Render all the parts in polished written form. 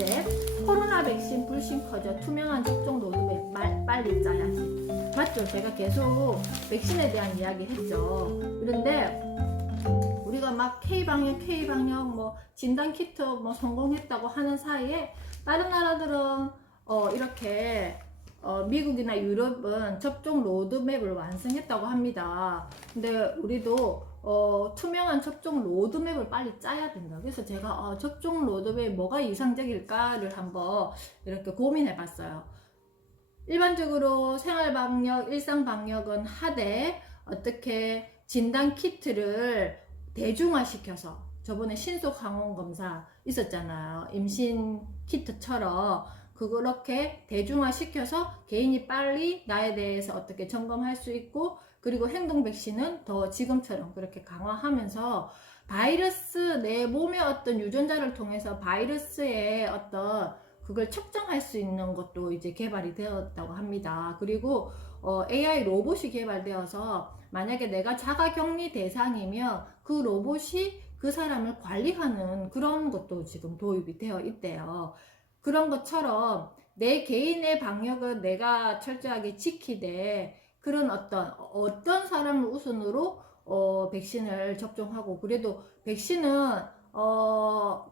번째, 코로나 백신 불신 커져 투명한 접종 로드맵 빨리 짜야지. 맞죠? 제가 계속 백신에 대한 이야기 했죠. 그런데 우리가 막 K방역 뭐 진단키트 뭐 성공했다고 하는 사이에 다른 나라들은 이렇게 미국이나 유럽은 접종 로드맵을 완성했다고 합니다. 근데 우리도 투명한 접종 로드맵을 빨리 짜야 된다. 그래서 제가 접종 로드맵 뭐가 이상적일까를 한번 이렇게 고민해 봤어요. 일반적으로 생활방역, 일상방역은 하되 어떻게 진단키트를 대중화시켜서, 저번에 신속항원검사 있었잖아요. 임신 키트처럼 그렇게 대중화시켜서 개인이 빨리 나에 대해서 어떻게 점검할 수 있고, 그리고 행동 백신은 더 지금처럼 그렇게 강화하면서 바이러스, 내 몸의 어떤 유전자를 통해서 바이러스의 어떤 그걸 측정할 수 있는 것도 이제 개발이 되었다고 합니다. 그리고 AI 로봇이 개발되어서 만약에 내가 자가격리 대상이면 그 로봇이 그 사람을 관리하는 그런 것도 지금 도입이 되어 있대요. 그런 것처럼 내 개인의 방역을 내가 철저하게 지키되, 그런 어떤 사람을 우선으로 백신을 접종하고, 그래도 백신은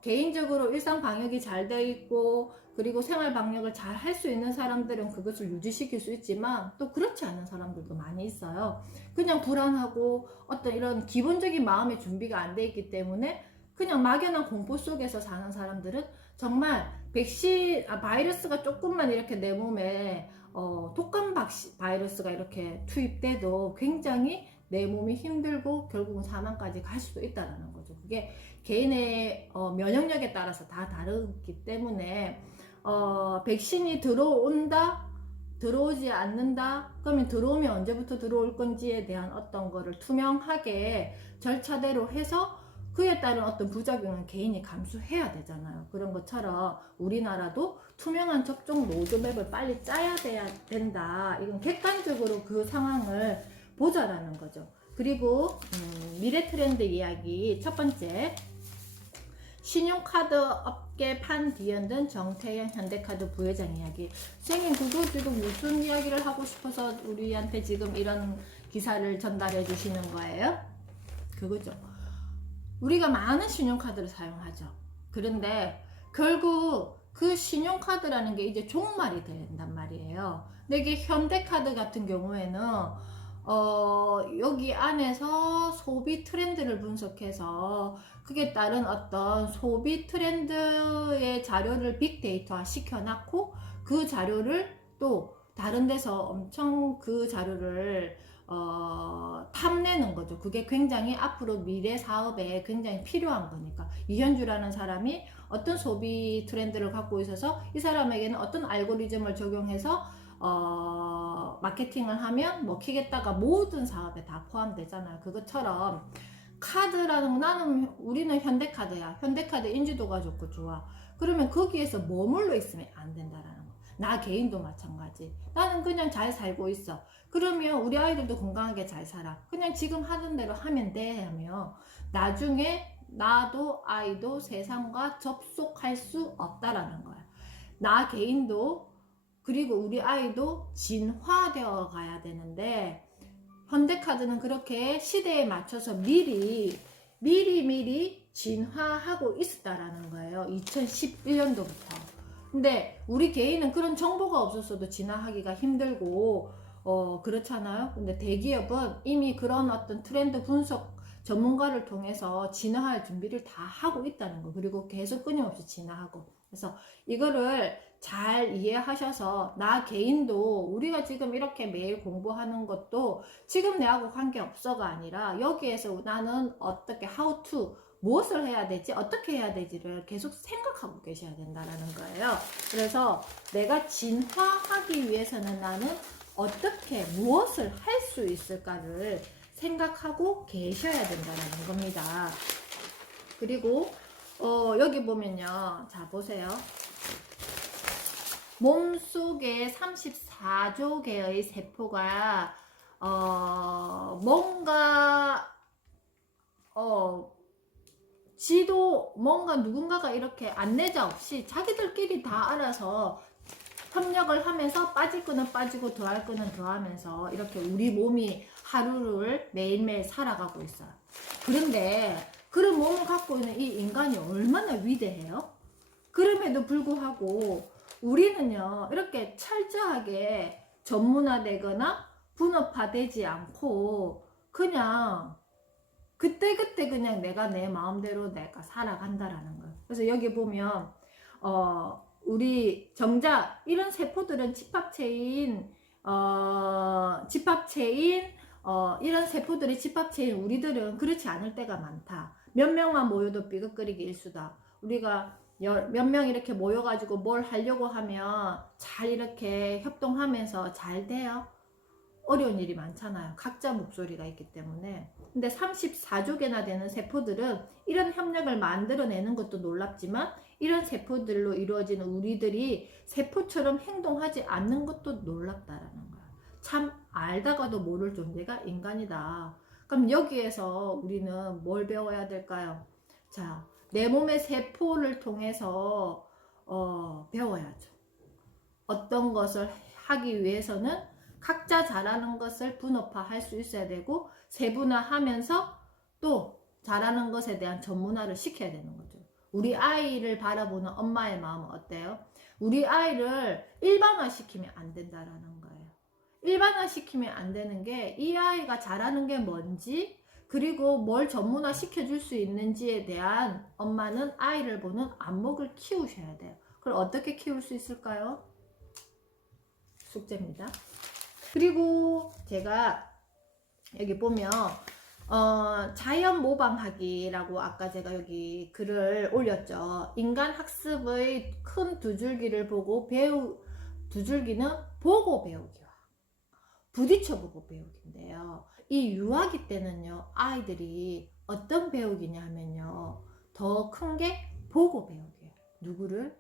개인적으로 일상 방역이 잘 되어 있고, 그리고 생활 방역을 잘 할 수 있는 사람들은 그것을 유지시킬 수 있지만, 또 그렇지 않은 사람들도 많이 있어요. 그냥 불안하고 어떤 이런 기본적인 마음의 준비가 안 돼 있기 때문에 그냥 막연한 공포 속에서 사는 사람들은 정말 바이러스가 조금만 이렇게 내 몸에 독감 바이러스가 이렇게 투입돼도 굉장히 내 몸이 힘들고 결국은 사망까지 갈 수도 있다는 거죠. 그게 개인의 면역력에 따라서 다 다르기 때문에 백신이 들어오지 않는다? 그러면 들어오면 언제부터 들어올 건지에 대한 어떤 거를 투명하게 절차대로 해서 그에 따른 어떤 부작용은 개인이 감수해야 되잖아요. 그런 것처럼 우리나라도 투명한 접종 로드맵을 빨리 짜야 된다. 이건 객관적으로 그 상황을 보자라는 거죠. 그리고 미래 트렌드 이야기 첫 번째, 신용카드 업계 판 뒤흔든 정태현 현대카드 부회장 이야기. 선생님, 그거 지금 무슨 이야기를 하고 싶어서 우리한테 지금 이런 기사를 전달해 주시는 거예요? 그거죠. 우리가 많은 신용카드를 사용하죠. 그런데 결국 그 신용카드라는 게 이제 종말이 된단 말이에요. 근데 이게 현대카드 같은 경우에는 여기 안에서 소비 트렌드를 분석해서 그게 따른 어떤 소비 트렌드의 자료를 빅데이터화 시켜놨고, 그 자료를 또 다른 데서 엄청 그 자료를 탐내는 거죠. 그게 굉장히 앞으로 미래 사업에 굉장히 필요한 거니까. 이현주라는 사람이 어떤 소비 트렌드를 갖고 있어서 이 사람에게는 어떤 알고리즘을 적용해서 마케팅을 하면 먹히겠다가 모든 사업에 다 포함되잖아요. 그것처럼 카드라는 거, 우리는 현대카드야. 현대카드 인지도가 좋고 좋아. 그러면 거기에서 머물러 있으면 안 된다라는 거. 나 개인도 마찬가지. 나는 그냥 잘 살고 있어. 그러면 우리 아이들도 건강하게 잘 살아. 그냥 지금 하던 대로 하면 돼 하면 나중에 나도 아이도 세상과 접속할 수 없다라는 거야. 나 개인도 그리고 우리 아이도 진화되어 가야 되는데, 현대카드는 그렇게 시대에 맞춰서 미리 진화하고 있었다라는 거예요. 2011년도부터. 근데 우리 개인은 그런 정보가 없었어도 진화하기가 힘들고 그렇잖아요. 근데 대기업은 이미 그런 어떤 트렌드 분석 전문가를 통해서 진화할 준비를 다 하고 있다는 거. 그리고 계속 끊임없이 진화하고. 그래서 이거를 잘 이해하셔서 나 개인도 우리가 지금 이렇게 매일 공부하는 것도 지금 내하고 관계없어가 아니라 여기에서 나는 어떻게 how to 무엇을 해야 되지, 어떻게 해야 되지를 계속 생각하고 계셔야 된다는 거예요. 그래서 내가 진화하기 위해서는 나는 어떻게 무엇을 할 수 있을까를 생각하고 계셔야 된다는 겁니다. 그리고 여기 보면요, 자 보세요. 몸속에 34조 개의 세포가 뭔가 지도 뭔가 누군가가 이렇게 안내자 없이 자기들끼리 다 알아서 협력을 하면서 빠질 거는 빠지고 더할 거는 더하면서 이렇게 우리 몸이 하루를 매일매일 살아가고 있어요. 그런데 그런 몸을 갖고 있는 이 인간이 얼마나 위대해요? 그럼에도 불구하고 우리는요, 이렇게 철저하게 전문화되거나 분업화되지 않고 그냥 그때그때 그냥 내가 내 마음대로 내가 살아간다라는 거예요. 그래서 여기 보면 우리 정작 이런 세포들은 이런 세포들이 집합체인 우리들은 그렇지 않을 때가 많다. 몇 명만 모여도 삐걱거리기 일수다. 우리가 몇 명 이렇게 모여가지고 뭘 하려고 하면 잘 이렇게 협동하면서 잘 돼요. 어려운 일이 많잖아요. 각자 목소리가 있기 때문에. 근데 34조 개나 되는 세포들은 이런 협력을 만들어내는 것도 놀랍지만 이런 세포들로 이루어지는 우리들이 세포처럼 행동하지 않는 것도 놀랍다라는 거야. 참 알다가도 모를 존재가 인간이다. 그럼 여기에서 우리는 뭘 배워야 될까요? 자, 내 몸의 세포를 통해서 배워야죠. 어떤 것을 하기 위해서는 각자 잘하는 것을 분업화할 수 있어야 되고 세분화하면서 또 잘하는 것에 대한 전문화를 시켜야 되는 거죠. 우리 아이를 바라보는 엄마의 마음은 어때요? 우리 아이를 일반화시키면 안 된다라는 거예요. 일반화시키면 안 되는 게 이 아이가 잘하는 게 뭔지 그리고 뭘 전문화 시켜줄 수 있는지에 대한 엄마는 아이를 보는 안목을 키우셔야 돼요. 그럼 어떻게 키울 수 있을까요? 숙제입니다. 그리고 제가 여기 보면 자연 모방하기라고 아까 제가 여기 글을 올렸죠. 인간 학습의 큰 두 줄기를 보고 두 줄기는 보고 배우기와 부딪혀 보고 배우기인데요. 이 유아기 때는요, 아이들이 어떤 배우기냐 하면요, 더 큰 게 보고 배우기예요. 누구를?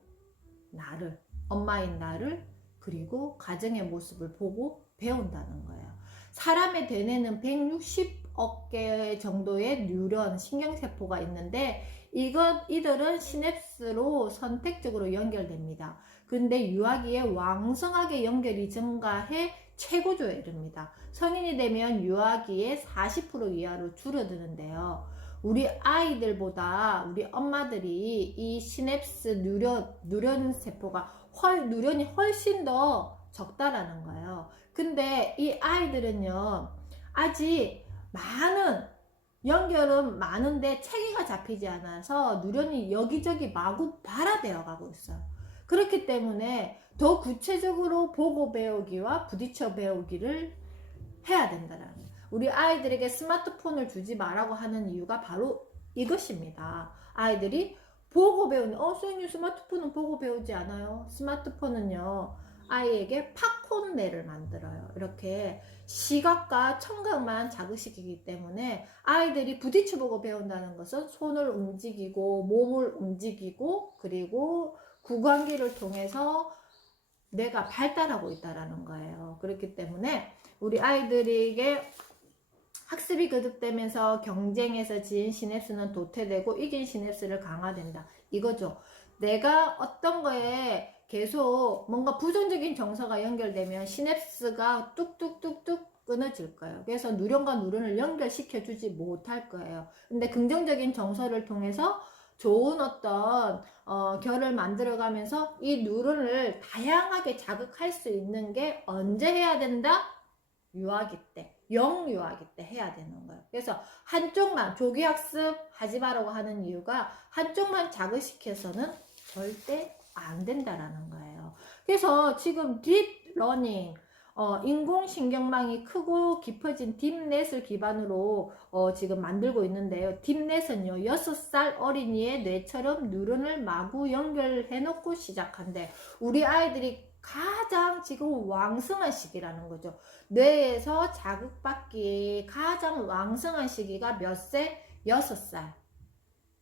나를, 엄마인 나를, 그리고 가정의 모습을 보고 배운다는 거예요. 사람의 대뇌는 160억 개 정도의 뉴런, 신경세포가 있는데 이들은 시냅스로 선택적으로 연결됩니다. 근데 유아기에 왕성하게 연결이 증가해 최고조에 이릅니다. 성인이 되면 유아기에 40% 이하로 줄어드는데요. 우리 아이들보다 우리 엄마들이 이 시냅스 누런 세포가 누련이 훨씬 더 적다라는 거예요. 근데 이 아이들은요, 아직 연결은 많은데 체계가 잡히지 않아서 누련이 여기저기 마구 발화되어 가고 있어요. 그렇기 때문에 더 구체적으로 보고 배우기와 부딪혀 배우기를 해야 된다는 거예요. 우리 아이들에게 스마트폰을 주지 말라고 하는 이유가 바로 이것입니다. 아이들이 보고 배우는, 선생님 스마트폰은 보고 배우지 않아요. 스마트폰은요, 아이에게 팝콘뇌를 만들어요. 이렇게 시각과 청각만 자극시키기 때문에 아이들이 부딪혀보고 배운다는 것은 손을 움직이고 몸을 움직이고 그리고 구강기를 통해서 뇌가 발달하고 있다는 거예요. 그렇기 때문에 우리 아이들에게 학습이 거듭되면서 경쟁에서 지은 시냅스는 도태되고 이긴 시냅스를 강화된다. 이거죠. 내가 어떤 거에 계속 뭔가 부정적인 정서가 연결되면 시냅스가 뚝뚝뚝뚝 끊어질 거예요. 그래서 누런과 누런을 연결시켜 주지 못할 거예요. 근데 긍정적인 정서를 통해서 좋은 어떤 결을 만들어가면서 이 누런을 다양하게 자극할 수 있는 게 언제 해야 된다? 유아기 때, 영유아기 때 해야 되는 거예요. 그래서 한쪽만 조기학습 하지 말라고 하는 이유가 한쪽만 자극시켜서는 절대 안 된다라는 거예요. 그래서 지금 딥러닝, 인공신경망이 크고 깊어진 딥넷을 기반으로 지금 만들고 있는데요. 딥넷은요, 6살 어린이의 뇌처럼 뉴런을 마구 연결해 놓고 시작한대. 우리 아이들이 가장 지금 왕성한 시기라는 거죠. 뇌에서 자극받기 가장 왕성한 시기가 몇 세? 6살.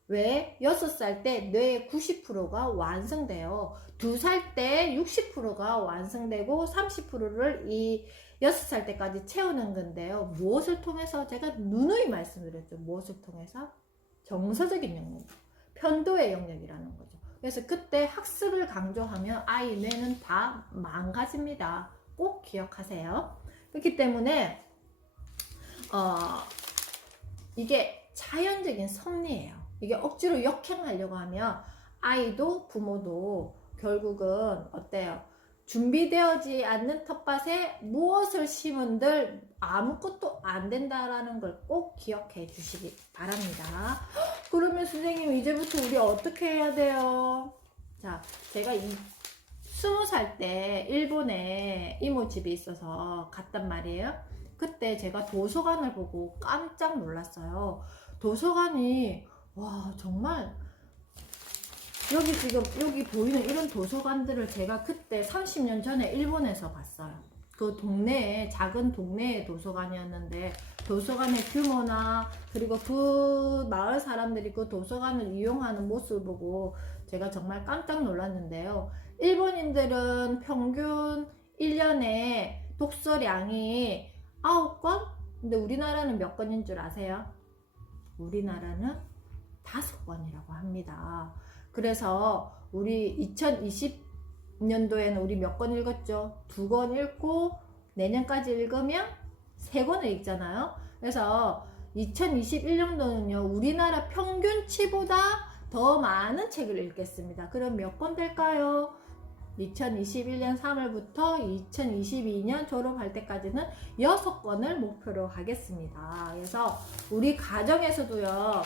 왜? 6살 때 뇌의 90%가 완성돼요. 2살 때 60%가 완성되고 30%를 이 6살 때까지 채우는 건데요. 무엇을 통해서? 제가 누누이 말씀드렸죠. 무엇을 통해서? 정서적인 영역, 편도의 영역이라는 거죠. 그래서 그때 학습을 강조하면 아이 뇌는 다 망가집니다. 꼭 기억하세요. 그렇기 때문에 이게 자연적인 섭리예요. 이게 억지로 역행하려고 하면 아이도 부모도 결국은 어때요? 준비되어지 않는 텃밭에 무엇을 심은들 아무것도 안 된다라는 걸 꼭 기억해 주시기 바랍니다. 그러면 선생님 이제부터 우리 어떻게 해야 돼요? 자, 제가 20살 때 일본에 이모 집이 있어서 갔단 말이에요. 그때 제가 도서관을 보고 깜짝 놀랐어요. 도서관이 와 정말 여기 보이는 이런 도서관들을 제가 그때 30년 전에 일본에서 봤어요. 그 동네에 작은 동네의 도서관이었는데 도서관의 규모나 그리고 그 마을 사람들이 그 도서관을 이용하는 모습을 보고 제가 정말 깜짝 놀랐는데요. 일본인들은 평균 1년에 독서량이 9권? 근데 우리나라는 몇 권인 줄 아세요? 우리나라는 5권이라고 합니다. 그래서 우리 2020년도에는 우리 몇 권 읽었죠? 2권 읽고 내년까지 읽으면 3권을 읽잖아요. 그래서 2021년도는요 우리나라 평균치보다 더 많은 책을 읽겠습니다. 그럼 몇 권 될까요? 2021년 3월부터 2022년 졸업할 때까지는 6권을 목표로 하겠습니다. 그래서 우리 가정에서도요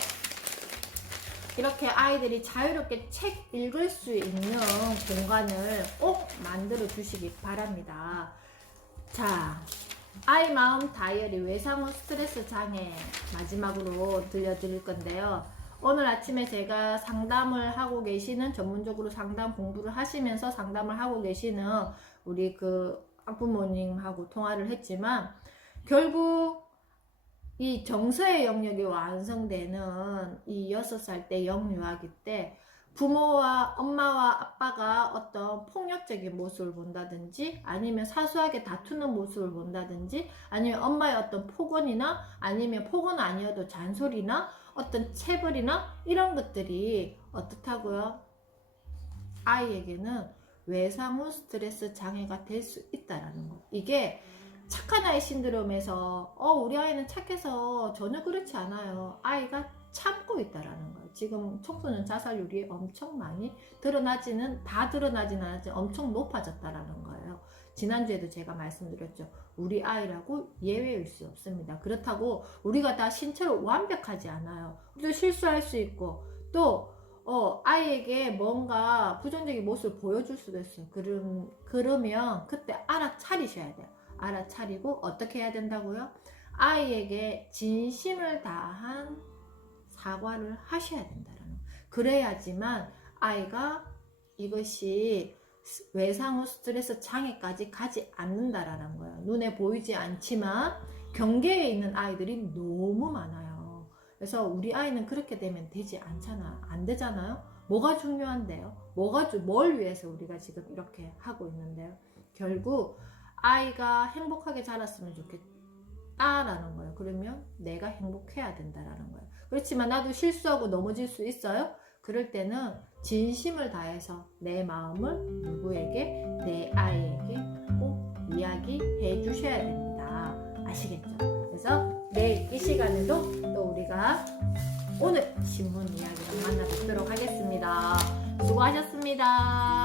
이렇게 아이들이 자유롭게 책 읽을 수 있는 공간을 꼭 만들어 주시기 바랍니다. 자, 아이 마음 다이어리 외상 후 스트레스 장애 마지막으로 들려드릴 건데요. 오늘 아침에 제가 상담을 하고 계시는, 전문적으로 상담 공부를 하시면서 상담을 하고 계시는 우리 그 학부모님하고 통화를 했지만, 결국 이 정서의 영역이 완성되는 이 6살 때 영유아기 때 부모와 엄마와 아빠가 어떤 폭력적인 모습을 본다든지 아니면 사소하게 다투는 모습을 본다든지 아니면 엄마의 어떤 폭언이나 아니면 폭언 아니어도 잔소리나 어떤 체벌이나 이런 것들이 어떻다고요? 아이에게는 외상 후 스트레스 장애가 될 수 있다라는 거. 이게 착한 아이 신드롬에서 우리 아이는 착해서 전혀 그렇지 않아요. 아이가 참고 있다라는 거예요. 지금 청소년 자살률이 엄청 많이 드러나지는 않았지만 엄청 높아졌다라는 거예요. 지난주에도 제가 말씀드렸죠. 우리 아이라고 예외일 수 없습니다. 그렇다고 우리가 다 신체로 완벽하지 않아요. 우리도 실수할 수 있고 또 아이에게 뭔가 부정적인 모습을 보여줄 수도 있어요. 그러면 그때 알아차리셔야 돼요. 알아차리고 어떻게 해야 된다고요? 아이에게 진심을 다한 사과를 하셔야 된다는 거예요. 그래야지만 아이가 이것이 외상 후 스트레스 장애까지 가지 않는다라는 거예요. 눈에 보이지 않지만 경계에 있는 아이들이 너무 많아요. 그래서 우리 아이는 그렇게 되면 되지 않잖아. 안 되잖아요. 뭐가 중요한데요? 뭘 위해서 우리가 지금 이렇게 하고 있는데요? 결국 아이가 행복하게 자랐으면 좋겠다라는 거예요. 그러면 내가 행복해야 된다라는 거예요. 그렇지만 나도 실수하고 넘어질 수 있어요. 그럴 때는 진심을 다해서 내 마음을 누구에게, 내 아이에게 꼭 이야기해 주셔야 됩니다. 아시겠죠? 그래서 내일 이 시간에도 또 우리가 오늘 신문 이야기를 만나뵙도록 하겠습니다. 수고하셨습니다.